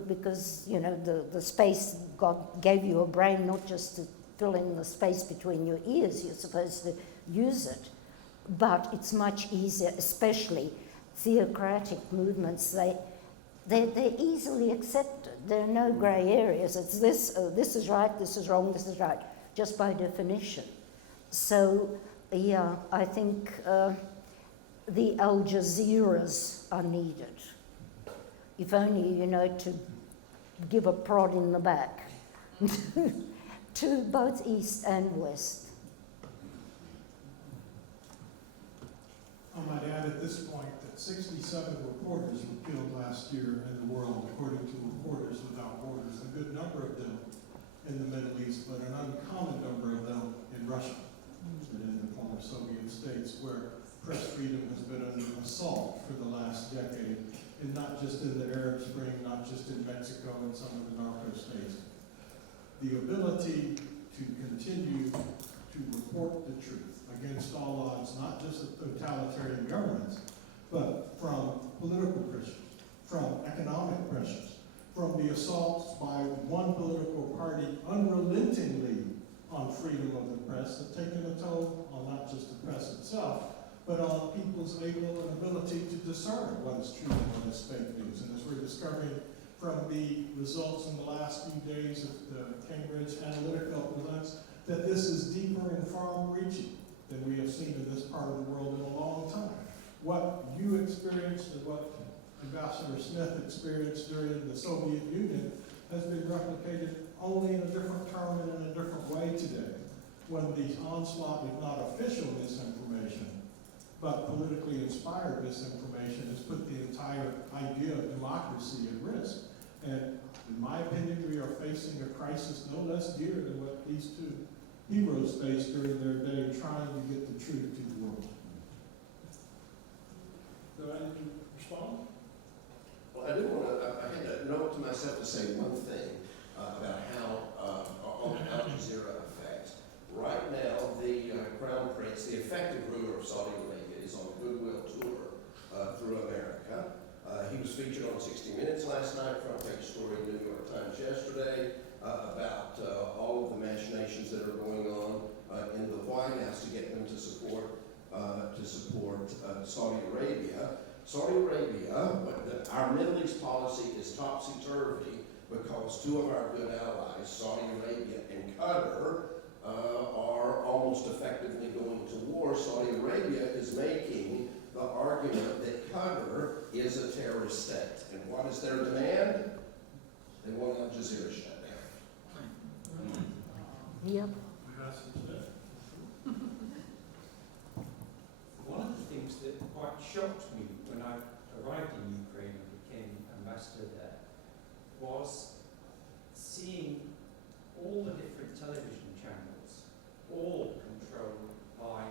because, the space God gave you a brain not just to fill in the space between your ears, you're supposed to use it. But it's much easier, especially theocratic movements, they're easily accepted. There are no grey areas. It's this, this is right, this is wrong, this is right, just by definition. So, yeah, I think the Al Jazeeras are needed. If only, you know, to give a prod in the back to both East and West. I might add at this point that 67 reporters were killed last year in the world, according to Reporters Without Borders. A good number of them in the Middle East, but an uncommon number of them in Russia and in the former Soviet states, where press freedom has been under assault for the last decade, and not just in the Arab Spring, not just in Mexico and some of the narco states. The ability to continue to report the truth against all odds, not just of totalitarian governments, but from political pressures, from economic pressures, from the assaults by one political party unrelentingly on freedom of the press have taken a toll on not just the press itself, but on people's able and ability to discern what is true and what is fake news. And as we're discovering from the results in the last few days of the Cambridge Analytica events, that this is deeper and far more reaching than we have seen in this part of the world in a long time. What you experienced and what Ambassador Smith experienced during the Soviet Union has been replicated only in a different term and in a different way today, when the onslaught of not official misinformation, but politically inspired misinformation has put the entire idea of democracy at risk. And in my opinion, we are facing a crisis no less dear than what these two heroes faced during their day trying to get the truth to the world. Do I need to respond? Well, I do want to, I had to note to myself to say one thing about how, on the Al Jazeera effect. Right now, the Crown Prince, the effective ruler of Saudi Arabia, is on a goodwill tour through America. He was featured on 60 Minutes last night, front page story in the New York Times yesterday, about all of the machinations that are going on in the White House to get them to support Saudi Arabia. Saudi Arabia, our Middle East policy is topsy-turvy because two of our good allies, Saudi Arabia and Qatar, are almost effectively going to war. Saudi Arabia is making the argument that Qatar is a terrorist state. And what is their demand? They want Al Jazeera shut down. Yep. One of the things that quite shocked me when I arrived in Ukraine and became ambassador there was seeing all the different television channels, all controlled by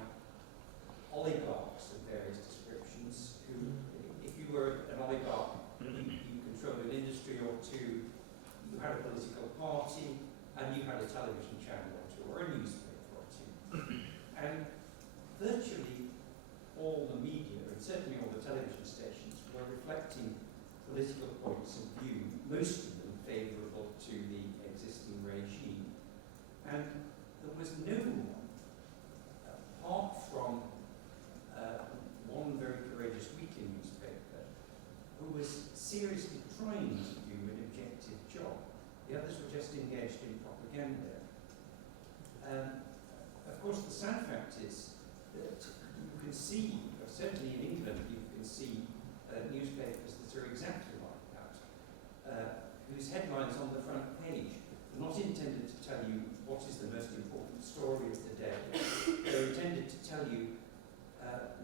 oligarchs of various descriptions, who, if you were an oligarch, you controlled an industry or two, you had a political party, and you had a television channel or two, or a newspaper or two. And virtually all the media, and certainly all the television stations, were reflecting political points of view, most of them favourable to the existing regime. And there was no one, apart from one very courageous weekly newspaper, who was seriously trying to do an objective job. The others were just engaged in propaganda. Of course, the sad fact is that you can see, certainly in England, you can see newspapers that are exactly like that, whose headlines on the front page are not intended to tell you what is the most important story of the day. They're intended to tell you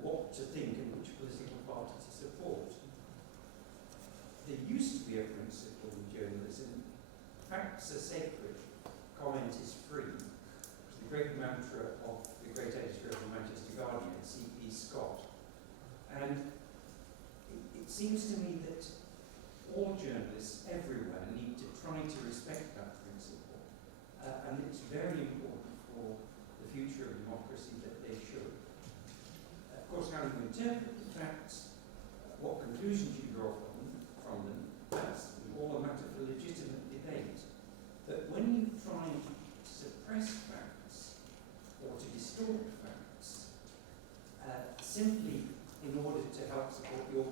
what to think and which political party to support. There used to be a principle in journalism: facts are sacred, comment is free. It's the great mantra of the great editor of the Manchester Guardian, C.P. Scott. And it seems to me that all journalists everywhere need to try to respect that principle. And it's very important for the future of democracy that they should. Of course, how you interpret the facts, what conclusions you draw from them, that's all a matter for legitimate debate. But when you try to suppress facts or to distort facts, simply in order to help support your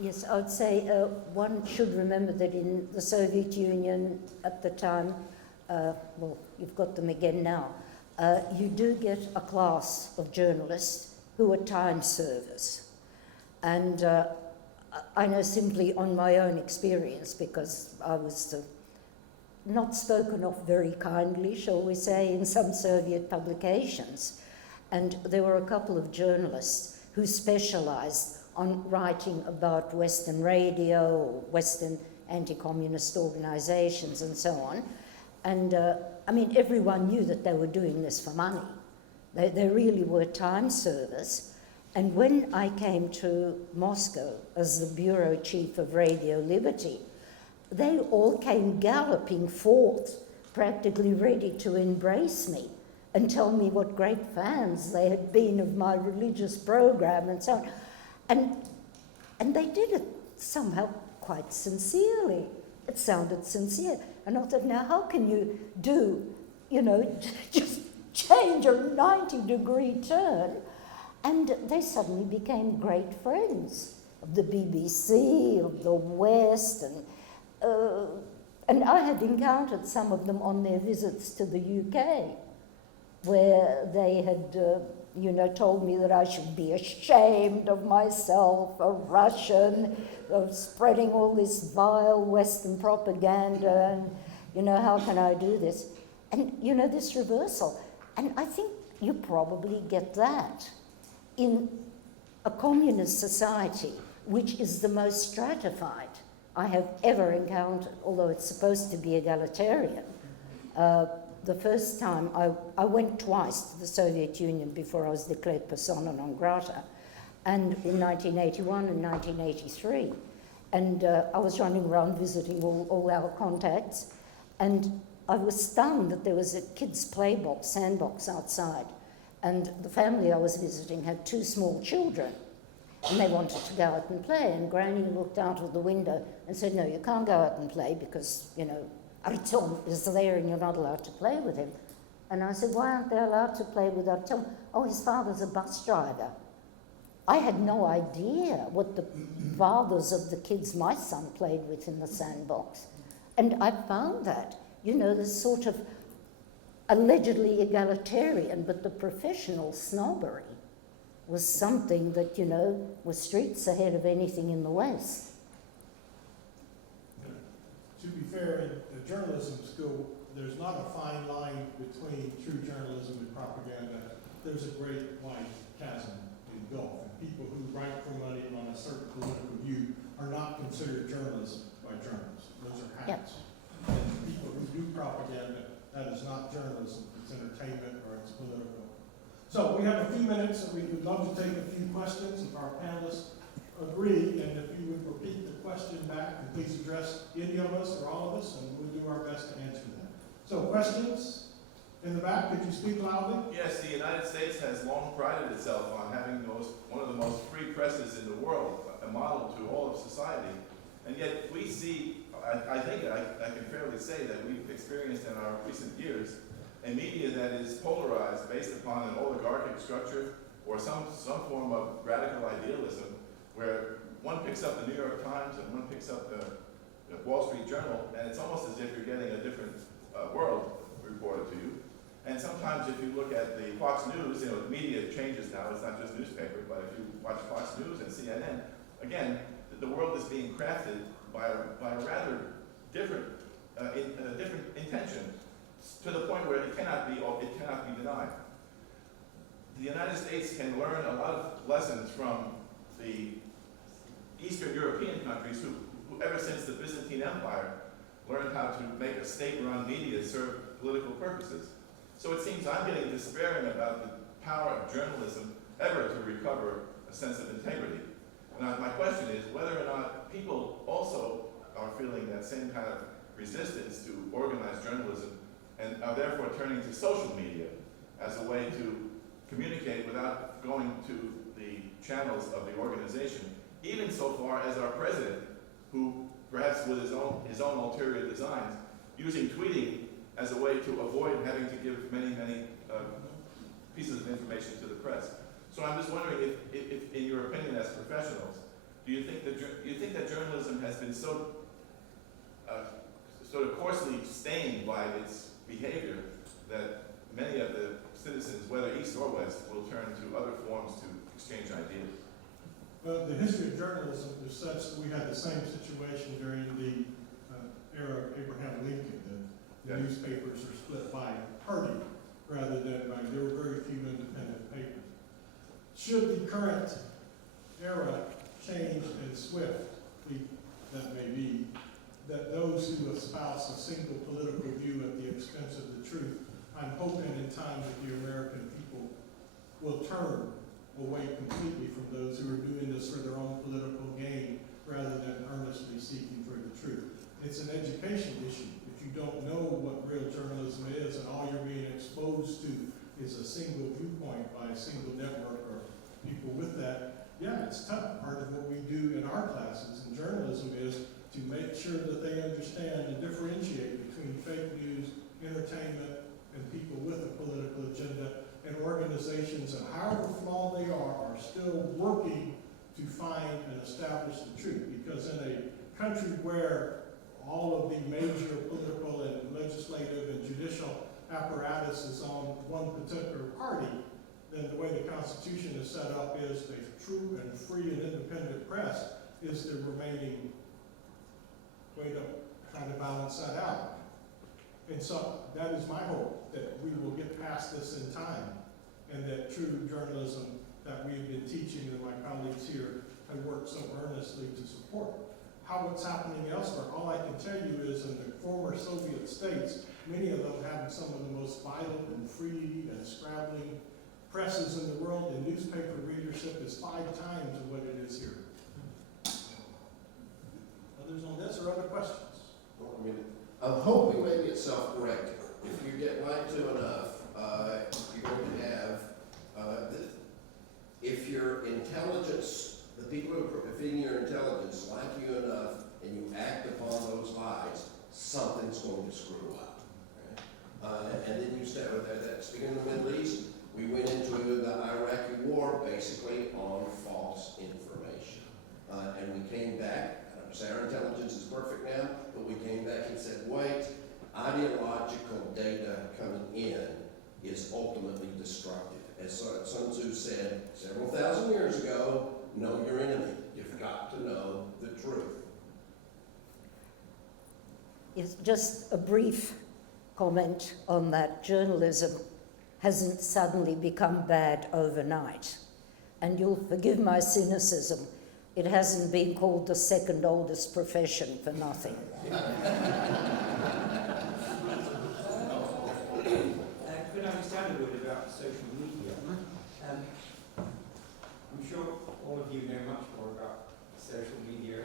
Yes, I would say one should remember that in the Soviet Union at the time, well, you've got them again now, you do get a class of journalists who are time servers. And I know simply on my own experience, because I was not spoken of very kindly, shall we say, in some Soviet publications. And there were a couple of journalists who specialized on writing about Western radio or Western anti-communist organizations and so on. And I mean, everyone knew that they were doing this for money. They really were time servers. And when I came to Moscow as the bureau chief of Radio Liberty, they all came galloping forth, practically ready to embrace me and tell me what great fans they had been of my religious program and so on. And they did it somehow quite sincerely. It sounded sincere. And I thought, now how can you do, you know, just change a 90-degree turn? And they suddenly became great friends of the BBC, of the West, and I had encountered some of them on their visits to the UK, where they had, you know, told me that I should be ashamed of myself, a Russian, of spreading all this vile Western propaganda, and, you know, how can I do this? And, you know, this reversal. And I think you probably get that in a communist society, which is the most stratified I have ever encountered, although it's supposed to be egalitarian. The first time, I went twice to the Soviet Union before I was declared persona non grata, and in 1981 and 1983. And I was running around visiting all our contacts, and I was stunned that there was a kids' sandbox outside, and the family I was visiting had 2 small children, and they wanted to go out and play, and Granny looked out of the window and said, no, you can't go out and play because, you know, Artyom is there and you're not allowed to play with him. And I said, why aren't they allowed to play with Artyom? Oh, his father's a bus driver. I had no idea what the fathers of the kids my son played with in the sandbox. And I found that, you know, this sort of allegedly egalitarian, but the professional snobbery was something that, you know, was streets ahead of anything in the West. To be fair, in the journalism school, there's not a fine line between true journalism and propaganda. There's a great wide chasm in gulf. And people who write for money on a certain political view are not considered journalism by journalists. Those are hacks. Yep. And people who do propaganda, that is not journalism. It's entertainment or it's political. So we have a few minutes, and we would love to take a few questions if our panelists agree, and if you would repeat the question back, and please address any of us or all of us, and we'll do our best to answer them. So questions in the back, could you speak loudly? Yes, the United States has long prided itself on having one of the most free presses in the world, a model to all of society. And yet we see, I think I can fairly say that we've experienced in our recent years a media that is polarized based upon an oligarchic structure or some form of radical idealism, where one picks up the New York Times and one picks up the Wall Street Journal, and it's almost as if you're getting a different world reported to you. And sometimes if you look at the Fox News, you know, media changes now, it's not just newspaper, but if you watch Fox News and CNN, again, the world is being crafted by a rather different intention, to the point where it cannot be denied. The United States can learn a lot of lessons from the Eastern European countries who ever since the Byzantine Empire, learned how to make a state-run media serve political purposes. So it seems I'm getting despairing about the power of journalism ever to recover a sense of integrity. Now, my question is whether or not people also are feeling that same kind of resistance to organized journalism and are therefore turning to social media as a way to communicate without going to the channels of the organization, even so far as our president, who perhaps with his own ulterior designs, using tweeting as a way to avoid having to give many pieces of information to the press. So I'm just wondering if in your opinion as professionals, do do you think that journalism has been so sort of coarsely stained by its behavior that many of the citizens, whether east or west, will turn to other forms to exchange ideas? Well, the history of journalism is such that we had the same situation during the era of Abraham Lincoln. The Yeah. newspapers are split by party rather than by, there were very few independent papers. Should the current era change and swiftly, that may be, that those who espouse a single political view at the expense of the truth, I'm hoping in time that the American people will turn away completely from those who are doing this for their own political gain rather than earnestly seeking for the truth. It's an education issue. If you don't know what real journalism is and all you're being exposed to is a single viewpoint by a single network or people with that, yeah, it's tough. Part of what we do in our classes in journalism is to make sure that they understand and differentiate between fake news, entertainment, and people with a political agenda, and organizations that, however flawed they are still working to find and establish the truth. Because in a country where all of the major political and legislative and judicial apparatus is on one particular party, then the way the Constitution is set up is a true and free and independent press is the remaining way to kind of balance that out. And so that is my hope, that we will get past this in time and that true journalism that we've been teaching and my colleagues here have worked so earnestly to support. How it's happening elsewhere, all I can tell you is in the former Soviet states, many of them have some of the most violent and free and scrabbling presses in the world, and newspaper readership is 5 times what it is here. Others on this or other questions? Well, I mean, I'm hoping maybe it's self-correcting. If you get lied to enough, you're going to have, if your intelligence, the people who are feeding your intelligence like you enough and you act upon those lies, something's going to screw up. Okay? And then you start with that. Speaking of the Middle East, we went into the Iraqi war basically on false information. And we came back, I don't say our intelligence is perfect now, but we came back and said, wait, ideological data coming in is ultimately destructive. As Sun Tzu said several thousand years ago, know your enemy. You've got to know the truth. It's just a brief comment on that. Journalism hasn't suddenly become bad overnight. And you'll forgive my cynicism, it hasn't been called the second oldest profession for nothing. Could I just add a word about social media? I'm sure all of you know much more about social media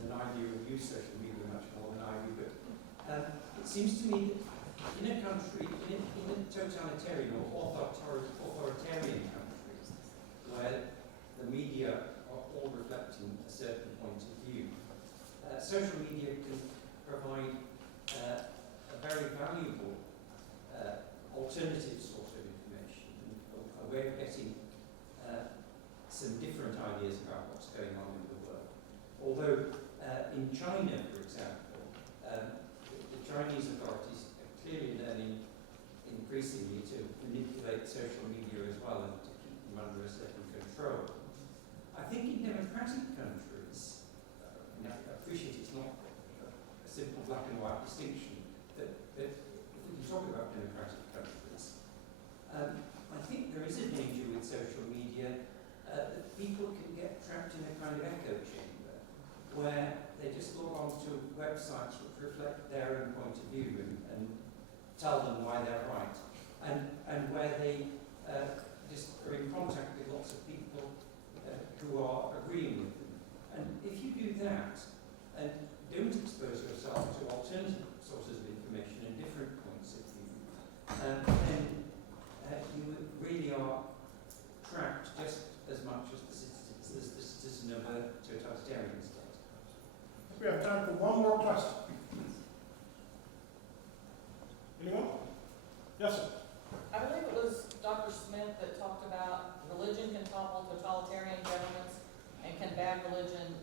than I do, and use social media much more than I do, but it seems to me that in a country, in a totalitarian or authoritarian country, where the media are all reflecting a certain point of view, social media can provide a very valuable alternative source of information, a way of getting some different ideas about what's going on in the world. Although in China, for example, the Chinese authorities are clearly learning increasingly to manipulate social media as well and to keep them under a certain control. I think in democratic countries, and I appreciate it's not a simple black and white distinction, but if we talk about democratic countries, I think there is a danger with social media that people can get trapped in a kind of echo chamber where they just log on to websites which reflect their own point of view and tell them why they're right, and where they just are in contact with lots of people who are agreeing with them. And if you do that and don't expose yourself to alternative sources of information and different points of view, then you really are trapped just as much as the citizen of a totalitarian state. We have time for one more question. Anyone? Yes, sir. I believe it was Dr. Smith that talked about religion can topple totalitarian governments and can bad religion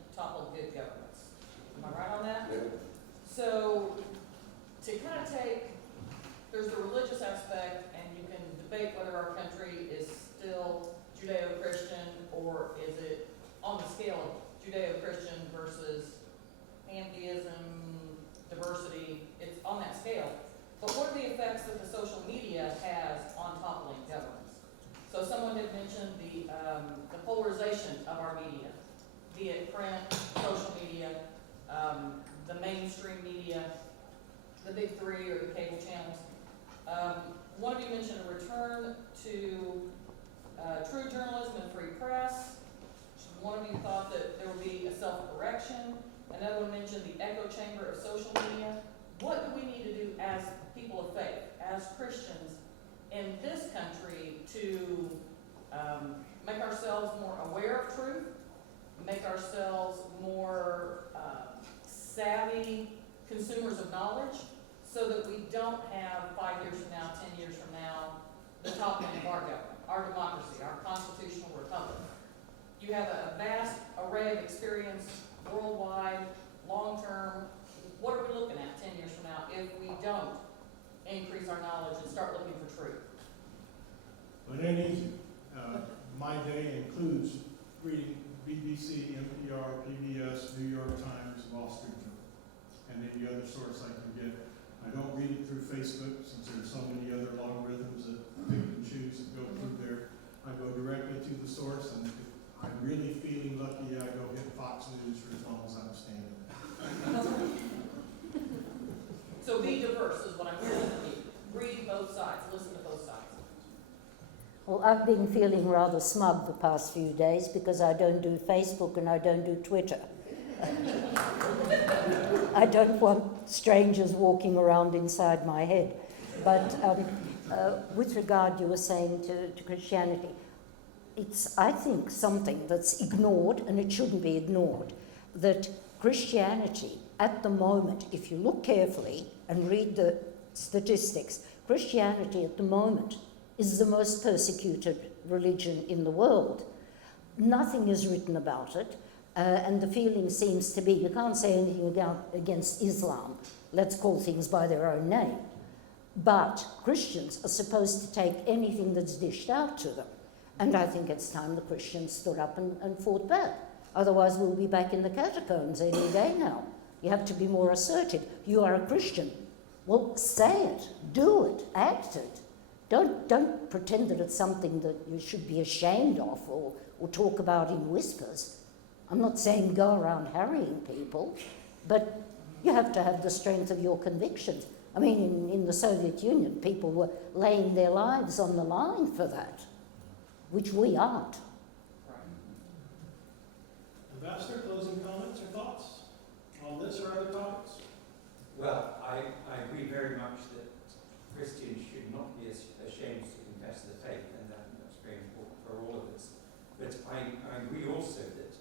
mention the polarization of our media, be it print, social media, the mainstream media, the big three or the cable channels. One of you mentioned a return to true journalism and free press. One of you thought that there would be a self-correction. Another one mentioned the echo chamber of social media. What do we need to do as people of faith, as Christians in this country to make ourselves more aware of truth, make ourselves more savvy consumers of knowledge, so that we don't have 5 years from now, 10 years from now, the top end of our government, our democracy, our constitutional republic? You have a vast array of experience worldwide, long-term. What are we looking at 10 years from now if we don't increase our knowledge and start looking for truth? But it ain't easy. My day includes reading BBC, NPR, PBS, New York Times, Wall Street Journal, and any other source I can get. I don't read it through Facebook since there's so many other logarithms that pick and choose and go through there. I go directly to the source, and if I'm really feeling lucky, I go get Fox News for as long as I'm standing. So be diverse is what I'm hearing from you. Read both sides, listen to both sides. Well, I've been feeling rather smug the past few days because I don't do Facebook and I don't do Twitter. I don't want strangers walking around inside my head. But with regard, you were saying to Christianity, it's, I think, something that's ignored, and it shouldn't be ignored, that Christianity at the moment, if you look carefully and read the statistics, Christianity at the moment is the most persecuted religion in the world. Nothing is written about it, and the feeling seems to be, you can't say anything against Islam. Let's call things by their own name. But Christians are supposed to take anything that's dished out to them. And I think it's time the Christians stood up and fought back. Otherwise, we'll be back in the catacombs any day now. You have to be more assertive. You are a Christian. Well, say it, do it, act it. Don't pretend that it's something that you should be ashamed of or talk about in whispers. I'm not saying go around harrying people, but you have to have the strength of your convictions. I mean, in the Soviet Union, people were laying their lives on the line for that, which we aren't. Ambassador, closing comments or thoughts on this or other topics? Well, I agree very much that Christians should not be ashamed to confess the faith, and that's very important for all of us. But I agree also that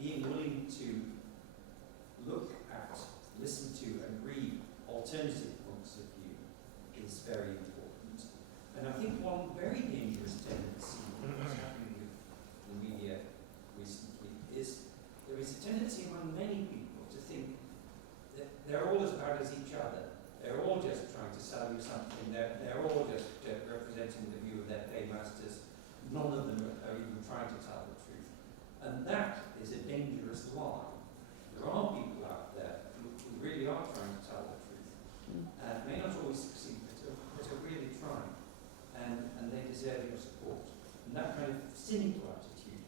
being willing to look at, listen to, and read alternative points of view is very important. And I think one very dangerous tendency that's happening with the media recently is there is a tendency among many people to think that they're all as bad as each other. They're all just trying to sell you something. They're all just representing the view of their paymasters. None of them are even trying to tell the truth. And that is a dangerous lie. There are people out there who really are trying to tell the truth. May not always succeed, but are really trying. And they deserve your support. And that kind of cynical attitude,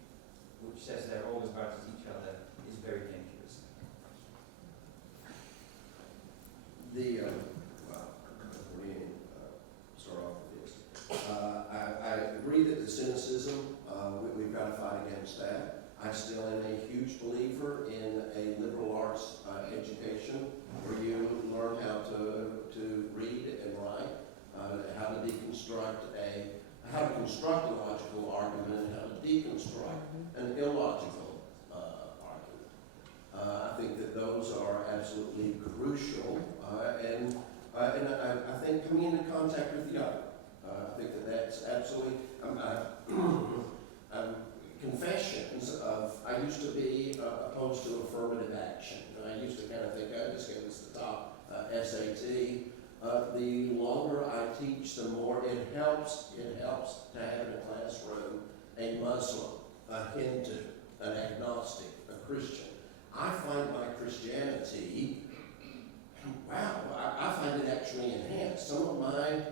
which says they're all as bad as each other, is very dangerous. Start off with this. I agree that the cynicism, we've got to fight against that. I still am a huge believer in a liberal arts education where you learn how to read and write, how to construct a logical argument, and how to deconstruct an illogical argument. I think that those are absolutely crucial, and I think coming into contact with the other. I think that that's absolutely confessions of. I used to be opposed to affirmative action, and I used to kind of think, this guy was the top SAT. The longer I teach, the more it helps to have in a classroom a Muslim, a Hindu, an agnostic, a Christian. I find my Christianity, wow, I find it actually enhanced. Some of mine,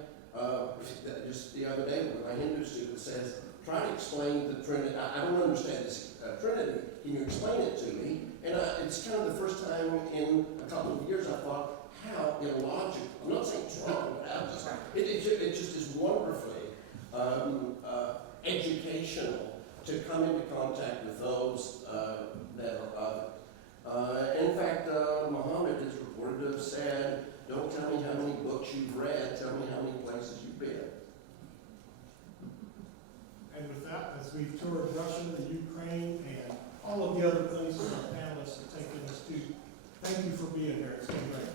just the other day, when my Hindu student says, try to explain the Trinity. I don't understand this Trinity. Can you explain it to me? And it's kind of the first time in a couple of years I thought, how illogical. I'm not saying it's wrong, but it just is wonderfully educational to come into contact with those that are other. In fact, Muhammad is reported to have said, don't tell me how many books you've read, tell me how many places you've been. And with that, as we've toured Russia, the Ukraine, and all of the other places our panelists have taken us to, thank you for being here. It's been great.